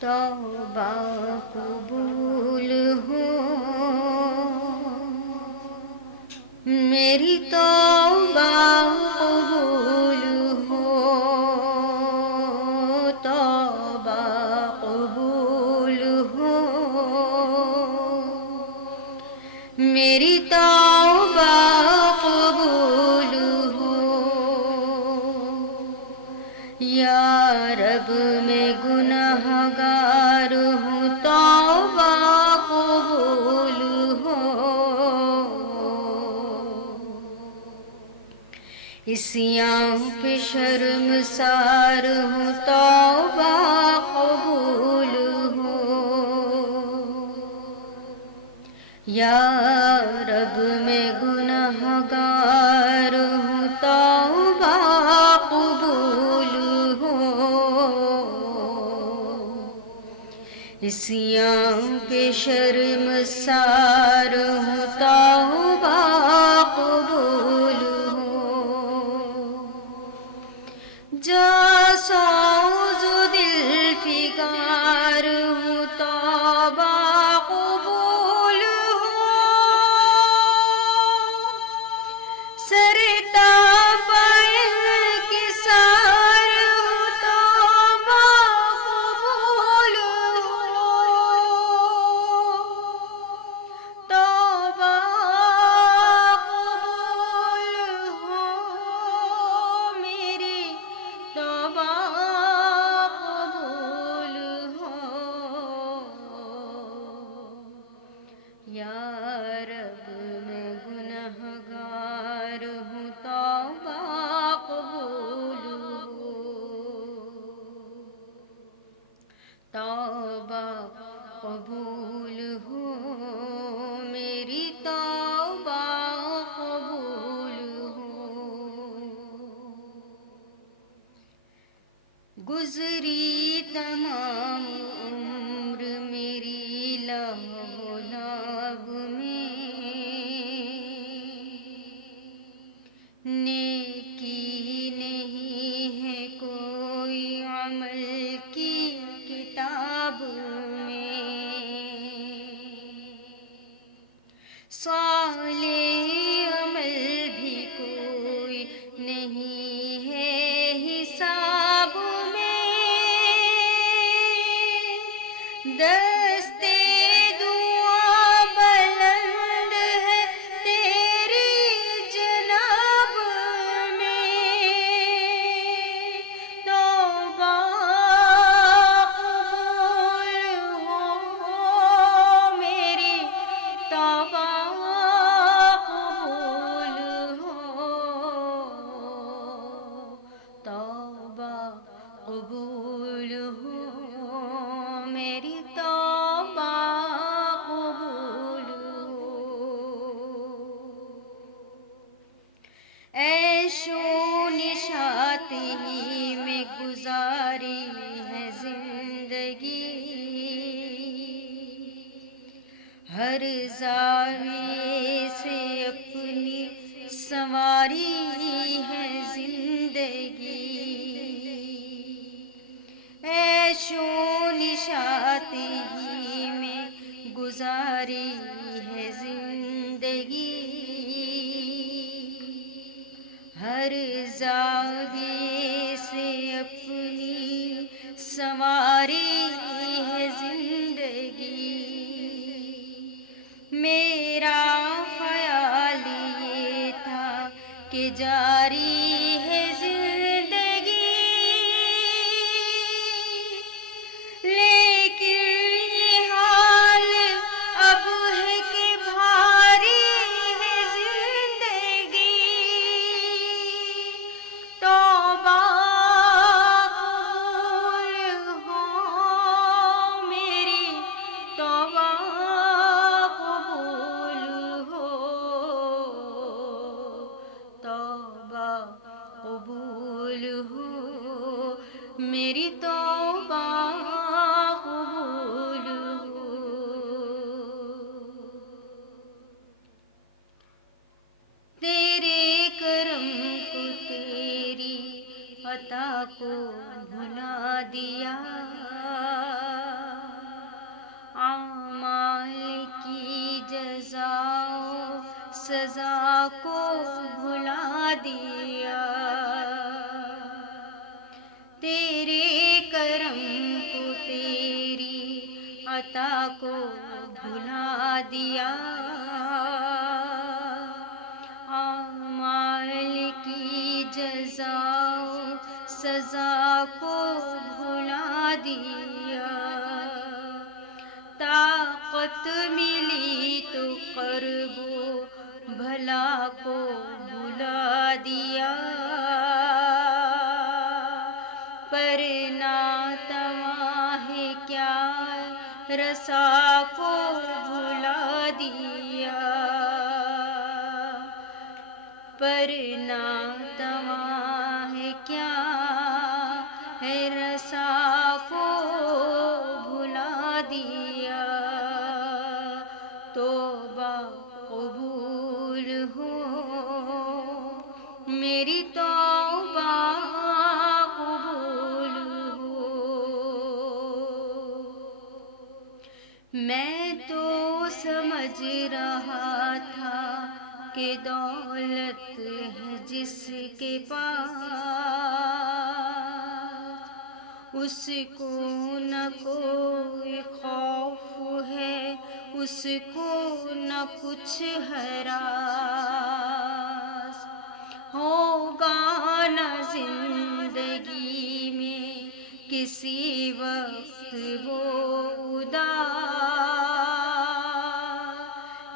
توبہ قبول ہو میری توبہ قبول ہو توبہ قبول ہو میری توبہ قبول ہو یا رب میں گناہ گار ہوں توبہ قبول ہو عصیان پہ شرمسار ہوں توبہ قبول ہو یا رب میں گناہ گار ہوں توبہ قبول ہو عصیان پہ شرمسار ہوں توبہ قبول ہو جا سوز دل فگار ہوں توبہ قبول ہو سرتا پائل کے سار ہوں توبہ قبول ہو توبہ قبول ہو میری توبہ قبول ہو یا رب میں گناہ گار ہوں توبہ قبول ہو توبہ قبول ہو میری توبہ قبول ہو گزری تمام عمر میری لہو لعب میں نیکی نہیں ہے کوئی عمل کی کتاب میں صالح عمل بھی کوئی نہیں ہے حساب میں دستے دعا بلند ہے تیری جناب میں توبہ قبول ہو میری توبہ قبول ہو توبہ قبول ہو میری توبہ قبول ہو عیش و نشاط ہی میں گزاری ہے زندگی ہر زاویے سے اپنی سنواری ہے زندگی عیش و نشاط ہی میں گزاری ہے زندگی ہر زاویے سے اپنی سنواری ہے زندگی میرا خیال یہ تھا کہ جاری ہے زندگی لیکن یہ حال اب ہے کہ بھاری ہے زندگی توبہ قبول ہو میری توبہ قبول ہو توبہ سزا کو بھلا دیا، تیرے کرم کو تیری عطا کو بھلا دیا، اعمال کی جزا و سزا کو بھلا دیا، طاقت ملی تو قرب و بھلا کو بھلا دیا، پر ناتواں ہے کیا رسا کو بھلا دیا، پر ناتواں ہے کیا ہے رسا کو بھلا دیا، توبہ قبول ہو میری توبہ قبول ہو، میں تو سمجھ رہا تھا کہ دولت ہے جس کے پاس اس کو نہ کوئی خوف ہے، اس کو نہ کچھ ہراس، ہوگا نہ زندگی میں کسی وقت وہ اداس،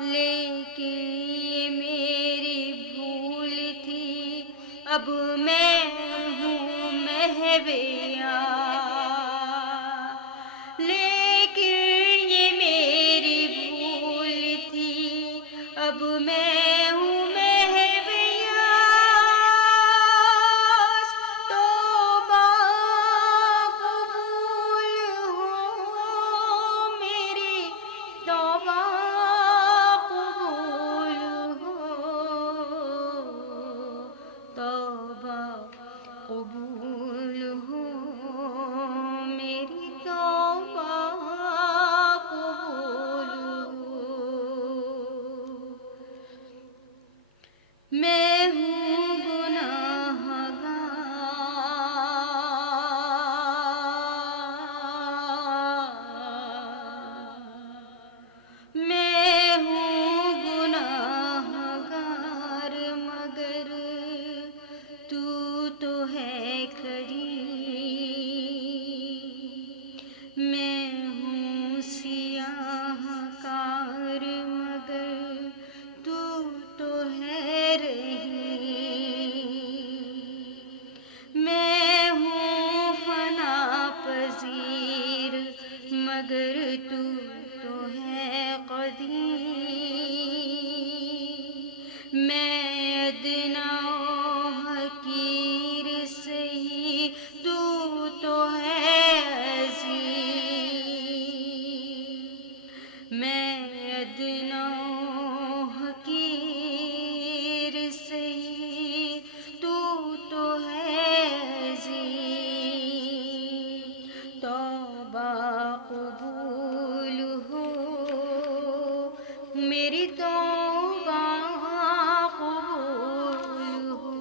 لیکن یہ میری بھول تھی، اب میں ہوں محو یاد، لیکن یہ میری بھول تھی، اب میں ہوں محو یاد، توبہ قبول ہو میری توبہ قبول ہو، توبہ قبول ہو میری توبہ قبول ہو، میں ہوں گناہ گار، میں ہوں گناہ گار، مگر تو ہے کریم، میں ہوں سیاہ کار، مگر تو ہے رحیم، میں ہوں فنا پذیر، مگر تو ہے قدیم، میں ادنا و حقیر سہی، تو ہے عظیم، میں ادنا و حقیر سہی، تو ہے عظیم، توبہ قبول ہو میری توبہ قبول ہو،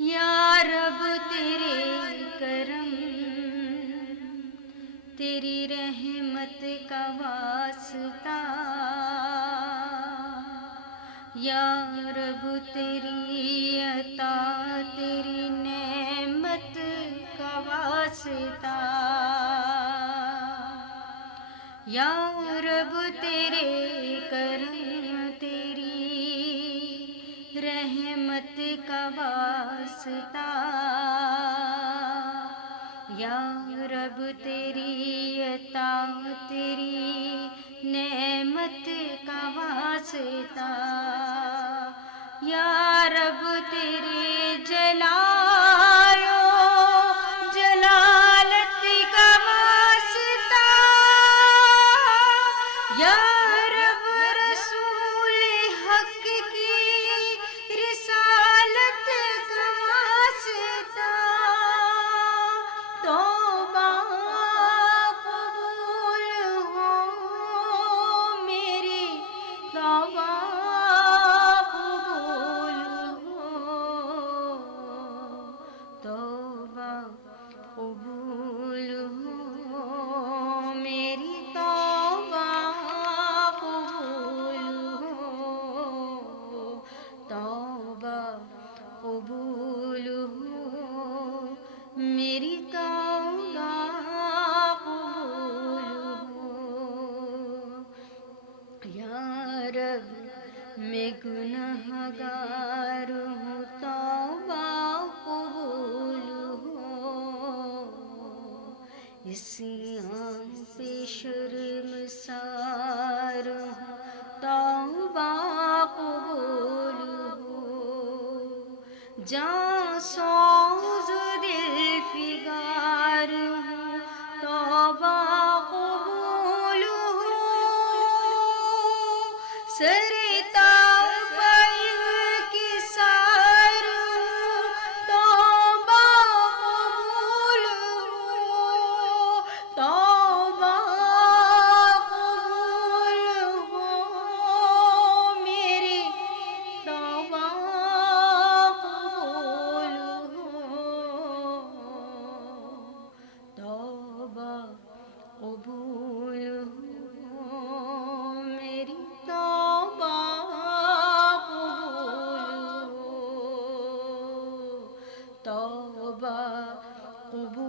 یا رب تیرے کرم تیری رحمت کا واسطہ، یا رب تیری عطا تیری نعمت کا واسطہ، یا رب تیرے کرم تیری رحمت کا واسطہ، یا رب تیری عطا تیری نعمت کا واسطہ، یا رب تیرے جلال و جلالت کا واسطہ، یا رب رسول حق کی رسالت کا واسطہ، توبہ قبول ہو توبہ قبول ہو میری توبہ قبول ہو توبہ قبول ہو میری توبہ قبول ہو یا رب میں گنہگار ہوں توبہ قبول ہو اسیاں پہ شرمسار ہوں توبہ قبول ہو جاں سوز دل فگار ہوں توبہ قبول ہو سر قبول ہو میری توبہ قبول ہو توبہ قبول